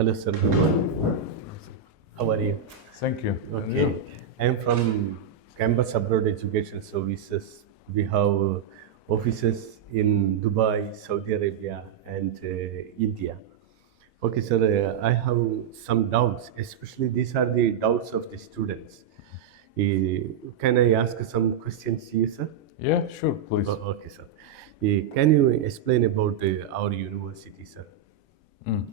Hello, sir. Good morning. How are you? Thank you. And Okay. you? I am from Campus Abroad Education Services. We have offices in Dubai, Saudi Arabia, and India. Okay, sir. I have some doubts, especially these are the doubts of the students. Can I ask some questions to you, sir? Yeah, sure, please. Okay, sir. Can you explain about our university, sir?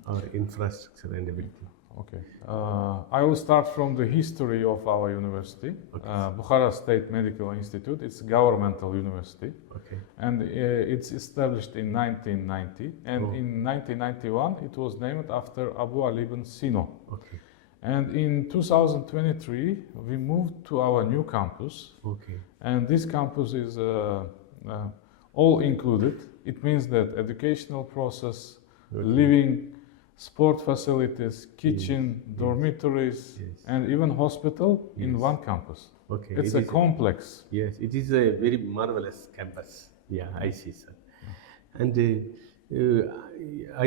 Our infrastructure and everything. Okay. I will start from the history of our university. Okay. Bukhara State Medical Institute. It's a governmental university, Okay. and it's established in 1990. And Oh. in 1991, it was named after Abu Ali ibn Sino. Okay. And in 2023, we moved to our new campus. Okay. And this campus is all included. It means that educational process, living, sport facilities, kitchen, dormitories, Yes. and even hospital in Yes. one campus. Okay. It's It a is- complex. Yes, it is a very marvelous campus. Yeah, I see, sir. And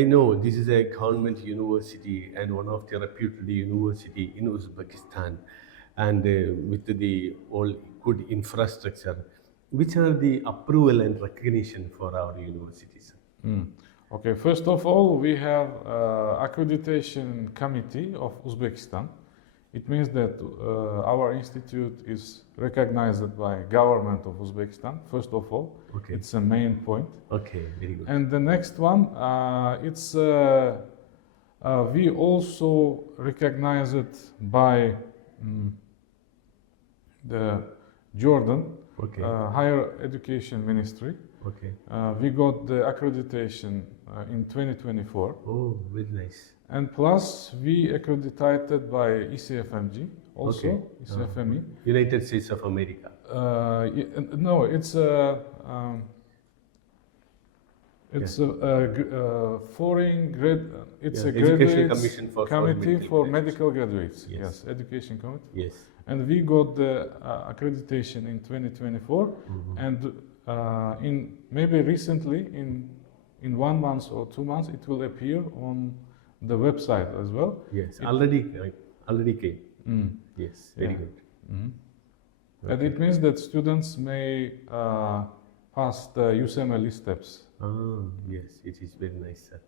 I know this is a government university and one of the reputed university in Uzbekistan, and with the all good infrastructure. Which are the approval and recognition for our university, sir? Okay, first of all, we have Accreditation Committee of Uzbekistan. It means that our institute is recognized by government of Uzbekistan, first of all. Okay. It's a main point. Okay, very good. And the next one, we also recognize it by the Jordan Okay. Higher Education Ministry. Okay. We got the accreditation in 2024. Oh, very nice. And plus, we accredited by ECFMG, also Okay. ECFME. United States of America. No, it's a foreign grad. It's Yeah, a Education graduates Commission for committee medical for graduates. medical graduates. Yes. Yes, education committee. Yes. And we got the accreditation in 2024, and in maybe recently in 1 month or 2 months it will appear on the website as well. Yes. It- Already came. Yes. Very Yeah. good. And it means that students may pass the USMLE steps. Ah, yes. It is very nice, sir.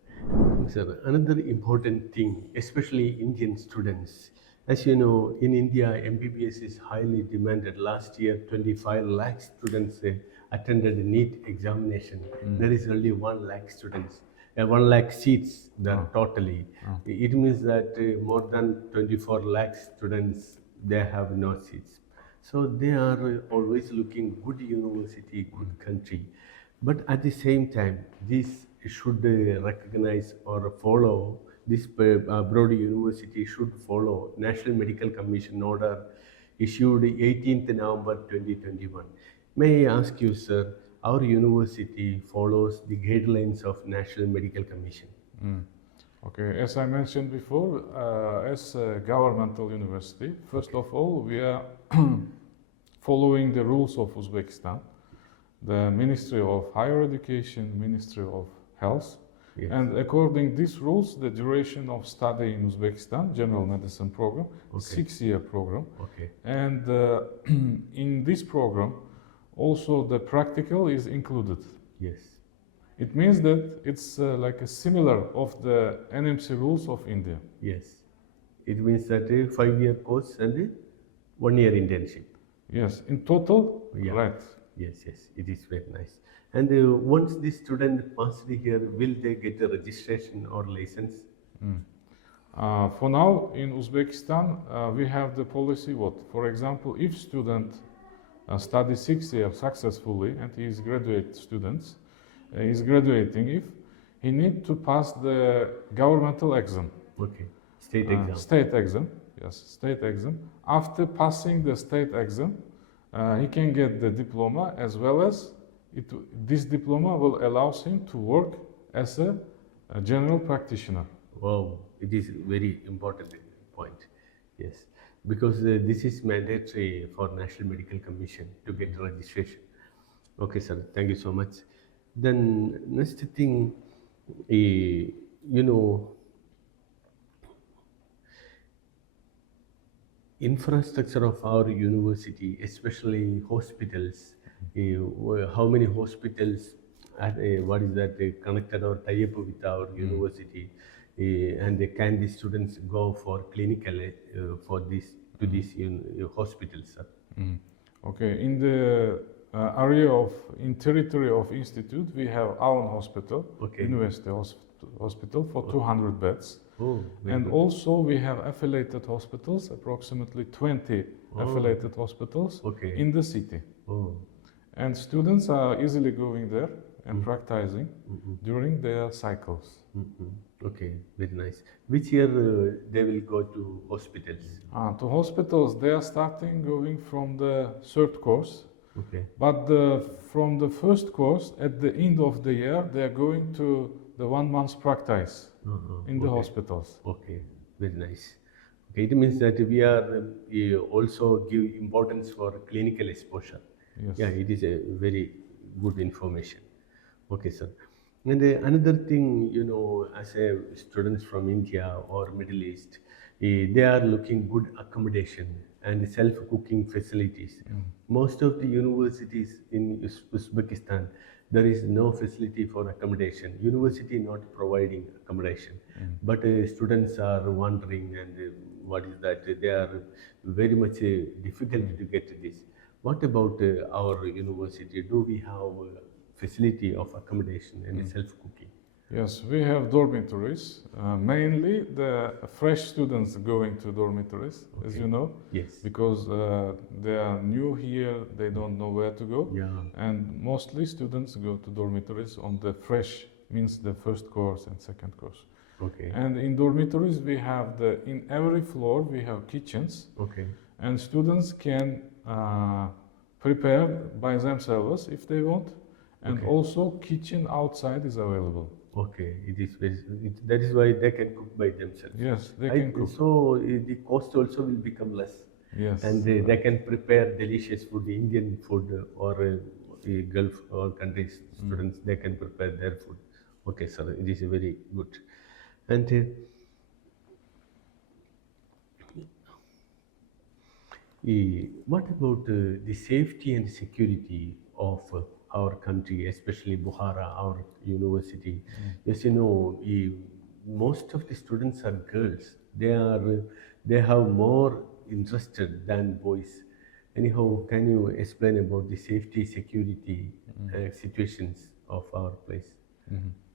Sir, another important thing, especially Indian students. As you know, in India, MBBS is highly demanded. Last year, 25 lakh students attended the NEET examination. There is only 1 lakh students, 1 lakh seats there totally. It means that more than 24 lakh students, they have no seats. So they are always looking good university, good country. But at the same time, this should recognize or follow, this Broad University should follow National Medical Commission order issued 18th November 2021. May I ask you, sir, our university follows the guidelines of National Medical Commission? Okay, as I mentioned before, as a governmental university, first of all, we are following the rules of Uzbekistan, the Ministry of Higher Education, Ministry of Health. Yes. And according these rules, the duration of study in Uzbekistan, general medicine program, Okay. 6-year program. Okay. And in this program, also the practical is included. Yes. It means that it's like a similar of the NMC rules of India. Yes. It means that a 5-year course and a 1-year internship. Yes, in total, Yeah. right. Yes, yes, it is very nice. And once the student passes here, will they get a registration or license? For now, in Uzbekistan, we have the policy what? For example, if student studies 6 years successfully and he is graduate students, is graduating if he need to pass the governmental exam. Okay. State exam. State exam, yes, state exam. After passing the state exam, he can get the diploma as well as this diploma will allow him to work as a general practitioner. Wow, it is very important point. Yes, because this is mandatory for National Medical Commission to get registration. Okay, sir. Thank you so much. Then next thing, you know, infrastructure of our university, especially hospitals. How many hospitals are, what is that, connected or tie up with our university, and can the students go for clinical for this to these hospitals, sir? Mhm. Okay, in the area of, in territory of institute, we have our own hospital, Okay. university hospital for 200 beds. Oh, very And good. also we have affiliated hospitals, approximately 20 affiliated hospitals Okay. in the city. Oh, And students are easily going there and practicing during their cycles. okay, very nice. Which year they will go to hospitals? To hospitals, they are starting going from the third course, Okay. but from the first course, at the end of the year, they are going to the 1 month practice in the okay. hospitals. Okay, very nice. Okay, it means that we are also give importance for clinical exposure. Yes. Yeah, it is a very good information. Okay, sir. And another thing, as a students from India or Middle East, they are looking good accommodation and self-cooking facilities. Most of the universities in Uzbekistan, there is no facility for accommodation. University not providing accommodation, but students are wondering, and what is that? They are very much difficult to get this. What about our university? Do we have facility of accommodation and self-cooking? Yes, we have dormitories, mainly the fresh students going to dormitories, as you know, Yes. because they are new here, they don't know where to go, Yeah. and mostly students go to dormitories on the fresh, means the first course and second course. Okay. And in dormitories, we have in every floor, we have kitchens, Okay. and students can prepare by themselves if they want, and Okay. also kitchen outside is available. Okay. It is very, that is why they can cook by themselves. Yes, they can cook. So the cost also will become less. Yes. And they can prepare delicious food, Indian food, or Gulf or countries students, they can prepare their food. Okay, sir, it is very good. And what about the safety and security of our country, especially Bukhara, our university? Yes, most of the students are girls. They have more interested than boys. Anyhow, can you explain about the safety, security situations of our place?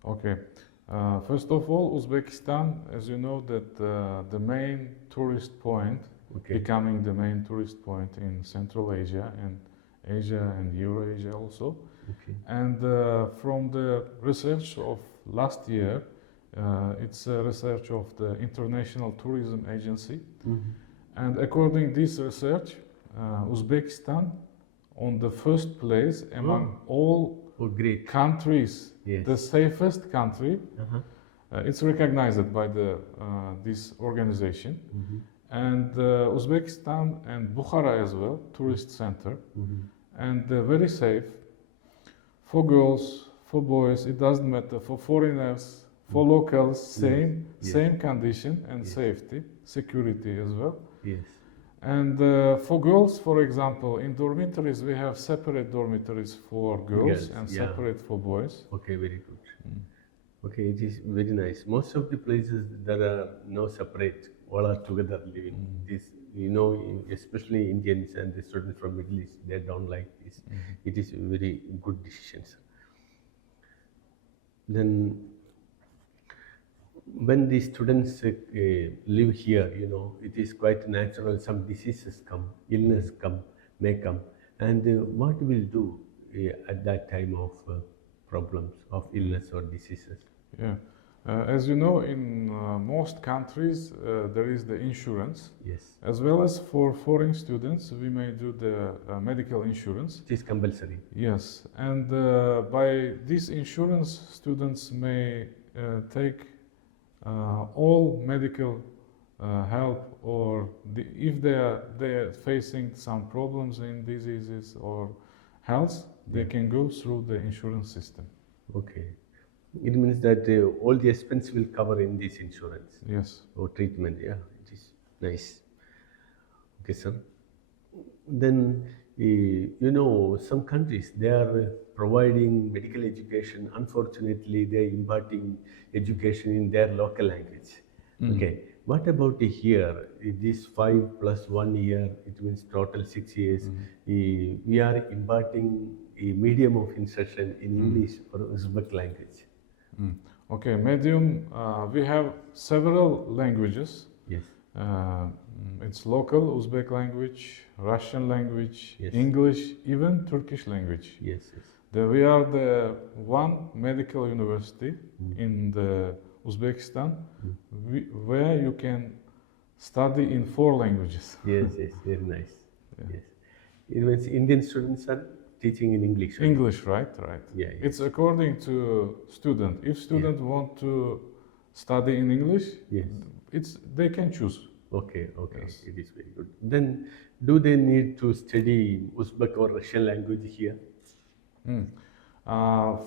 Okay. First of all, Uzbekistan, as you know, that the main tourist point, Okay. becoming the main tourist point in Central Asia and Eurasia also. Okay. And from the research of last year, it's a research of the International Tourism Agency. And according to this research, Uzbekistan on the first place among all Oh, great. countries, Yes. the safest country. It's recognized by this organization. And Uzbekistan and Bukhara as well, tourist center, and very safe for girls, for boys. It doesn't matter, for foreigners, for locals. Same condition and safety, security as well. Yes. And for girls, for example, in dormitories we have separate dormitories for girls and yeah. separate for boys. Okay, very good. Okay, it is very nice. Most of the places there are no separate, all are together living. This, especially Indians and the students from Middle East, they don't like this. It is very good decisions. Then, when the students live here, it is quite natural. Some diseases come, illness may come, and what will do at that time of problems of illness or diseases? Yeah. As you know, in most countries there is the insurance. Yes. As well as for foreign students, we may do the medical insurance. It is compulsory. Yes, and by this insurance, students may take all medical help, or if they are facing some problems in diseases or health, they can go through the insurance system. Okay. It means that all the expense will cover in this insurance. Yes. Or treatment. Yeah, it is nice. Okay, sir. Then, you know, some countries they are providing medical education. Unfortunately, they are imparting education in their local language. Okay. What about here? This 5 plus 1 year, it means total 6 years. We are imparting a medium of instruction in English or Uzbek language. Okay, medium, we have several languages. Yes. It's local Uzbek language, Russian language, Yes. English, even Turkish language. Yes. Yes. We are the one medical university in the Uzbekistan where you can study in 4 languages. Yes. Yes. Very nice. Yeah. Yes. It means Indian students are teaching in English. Right? English, right? Right. Yeah. It's according to student. If student want to study in English, Yes. they can choose. Okay. Okay. Yes. It is very good. Then, do they need to study Uzbek or Russian language here?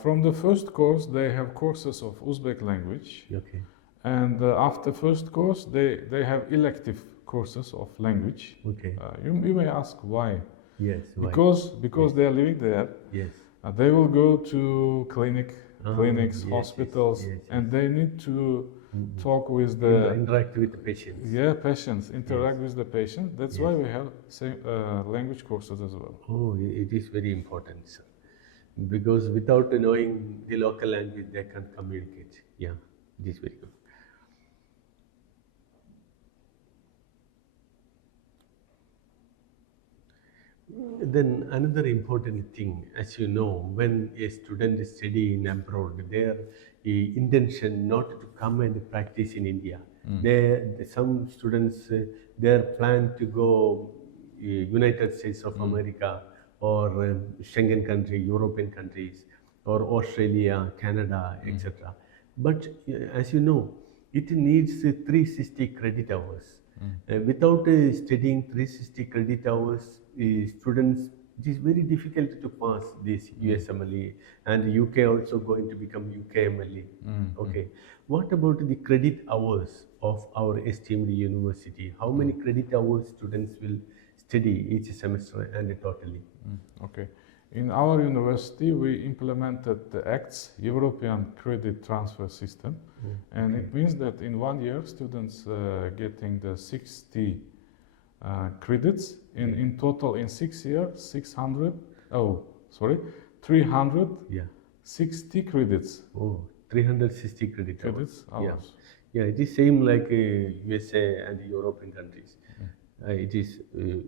From the first course, they have courses of Uzbek language, Okay. and after first course, they have elective courses of language. Okay. You may ask why? Yes. Why? Because they are living there. Yes. They will go to clinics, yes, hospitals, yes, and they need to talk with Interact with the patients. patients, interact with the patient. That's why we have same language courses as well. Oh, it is very important, sir. Because without knowing the local language, they can't communicate. Yeah, it is very good. Then another important thing, as you know, when a student is studying abroad, their intention not to come and practice in India. Some students, their plan to go United States of America or Schengen country, European countries, or Australia, Canada, etc. But as you know, it needs 360 credit hours. Without studying 360 credit hours, students, it is very difficult to pass this USMLE, and UK also going to become UKMLE. Okay. What about the credit hours of our esteemed university? How many credit hours students will study each semester and totally? Okay. In our university, we implemented the ACTS, European Credit Transfer System, and it means that in 1 year, students getting the 60 credits. In total, in 6 years, 360 credits. Oh, 360 credit Credits hours. Yeah, it is same like USA and European countries. It is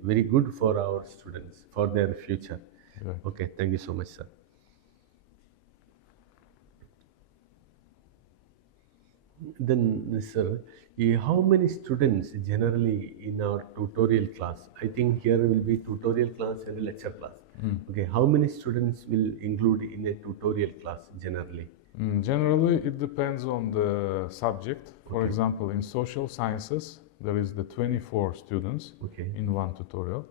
very good for our students, for their future. Right. Okay, thank you so much, sir. Then, sir, how many students generally in our tutorial class? I think here will be tutorial class and lecture class. Okay, how many students will include in a tutorial class generally? Generally, it depends on the subject. For example, in social sciences, there is the 24 students in one tutorial.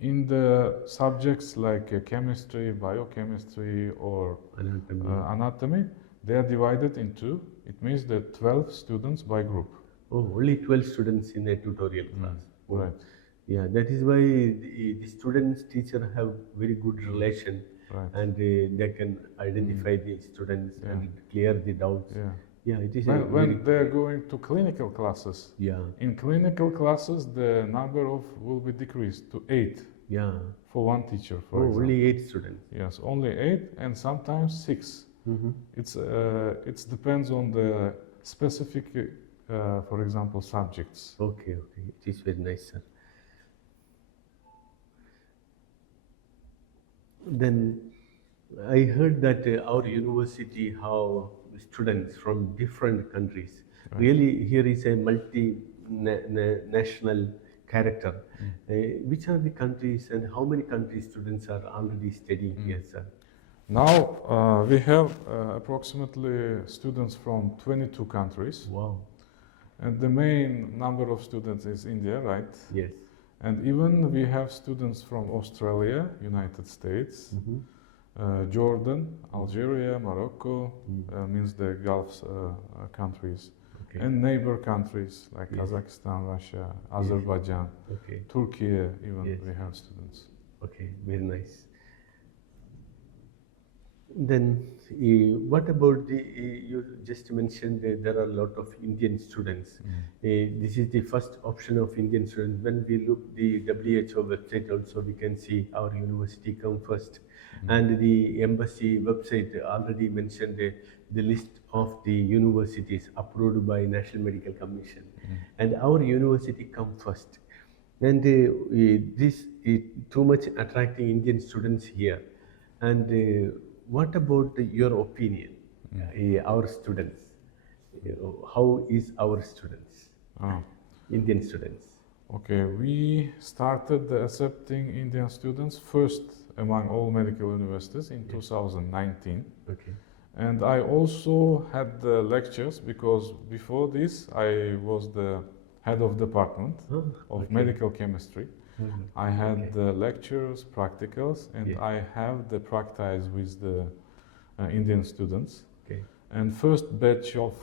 In the subjects like chemistry, biochemistry, or anatomy, they are divided into, it means that 12 students by group. Oh, only 12 students in a tutorial class. Right. Yeah, that is why the students, teacher have very good relation, and they can identify the students and clear the doubts. Yeah, it is when they are going to clinical classes. Yeah. In clinical classes, the number will be decreased to 8. Yeah. For one teacher, for example. Only 8 students. Yes, only 8, and sometimes 6. It depends on the specific, for example, subjects. Okay. It is very nice, sir. Then I heard that our university have students from different countries. Really, here is a multinational character. Which are the countries and how many countries students are already studying here, sir? Now we have approximately students from 22 countries. Wow. And the main number of students is India, right? Yes. And even we have students from Australia, United States, Jordan, Algeria, Morocco, means the Gulf countries. Okay. and neighbor countries like Yes. Kazakhstan, Russia, Azerbaijan, Okay. Turkey, even Yes. we have students. Okay. Very nice. Then, what about the? You just mentioned that there are a lot of Indian students. This is the first option of Indian students. When we look the WHO website, also we can see our university come first, and the embassy website already mentioned the list of the universities approved by National Medical Commission, and our university come first. And this is too much attracting Indian students here. And what about your opinion, our students? How is our students, Ah, Indian students? okay, we started accepting Indian students first among all medical universities in 2019. Okay. And I also had the lectures because before this I was the head of department of okay. medical chemistry. I had Okay. the lectures, practicals, and Yeah. I have the practice with the Indian students. Okay. And first batch of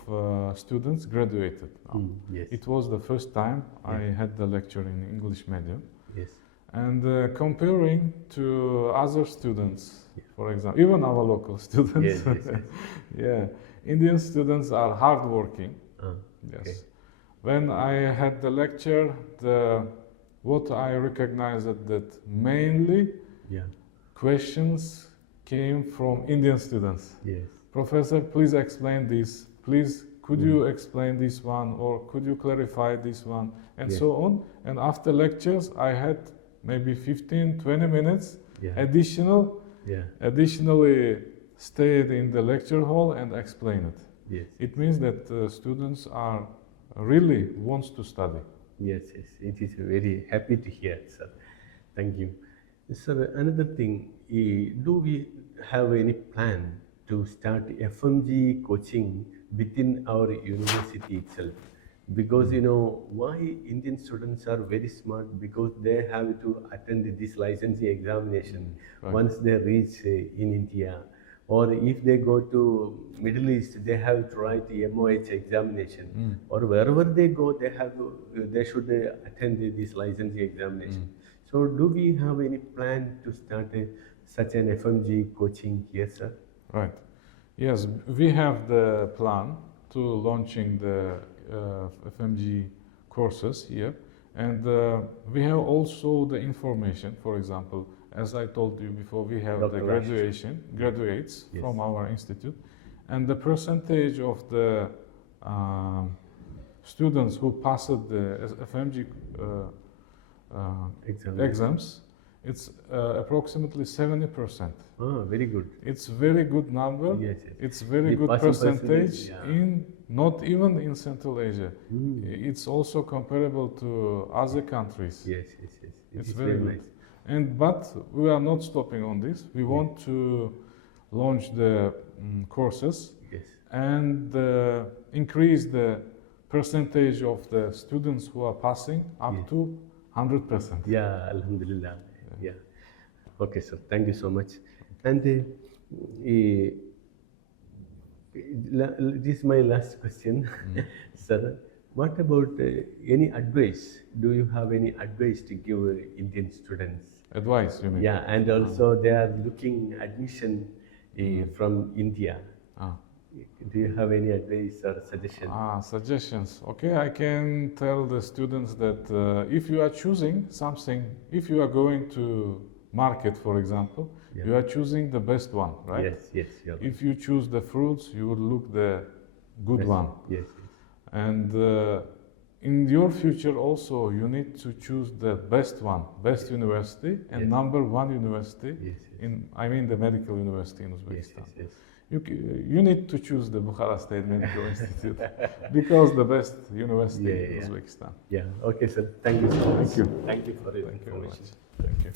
students graduated now. Yes. It was the first time I Yeah. had the lecture in English medium. Yes. And comparing to other students, for example, even our local students, Yes, yes, yes. yeah, Indian students are hardworking. Yes. Okay. When I had the lecture, what I recognized that mainly Yeah. questions came from Indian students. Yes. Professor, please explain this. Please, could you explain this one, or could you clarify this one, and Yes. so on. And after lectures, I had maybe 15, 20 minutes Yeah. Yeah. additionally stayed in the lecture hall and explain it. Yes. It means that students are really wants to study. Yes, yes, it is very happy to hear, sir. Thank you. Sir, another thing, do we have any plan to start FMG coaching within our university itself? Because why Indian students are very smart, because they have to attend this licensing examination Right. once they reach in India, or if they go to Middle East, they have to write the MOH examination, or wherever they go, they should attend this licensing examination. So, do we have any plan to start such an FMG coaching here, sir? Right. Yes, we have the plan to launching the FMG courses here, and we have also the information. For example, as I told you before, we have Dr. the graduates Yes. from our institute, and the percentage of the students who passed the FMG exams, it's approximately 70%. Ah, very good. It's very good number. Yes, yes. It's very The good passing percentage yeah. in not even in Central Asia. It's also comparable to other countries. Yes, yes, yes. It's is very good. nice. And but we are not stopping on this. We want to launch the courses Yes. and increase the percentage of the students who are passing up Yes. to 100%. Yeah, Alhamdulillah. Yeah. Okay, sir. Thank you so much. And this is my last question, sir. What about any advice? Do you have any advice to give Indian students? Advice, you mean? Yeah, and also they are looking admission from India. Ah. Do you have any advice or suggestion? Suggestions. Okay, I can tell the students that if you are choosing something, if you are going to market, for example, Yeah. you are choosing the best one, right? Yes, yes, yeah. If you choose the fruits, you would look the good Yes, one. Yes, And in your future also, you need to choose the best one, best university, and Yes. number one university. yes, I mean the medical university in yes, Uzbekistan. yes, yes. You need to choose the Bukhara State Medical Institute because the best university Yeah, in yeah. Uzbekistan. Yeah. Okay, sir. Thank you so much. Thank you. Thank you for your Thank you very much. information. Thank you.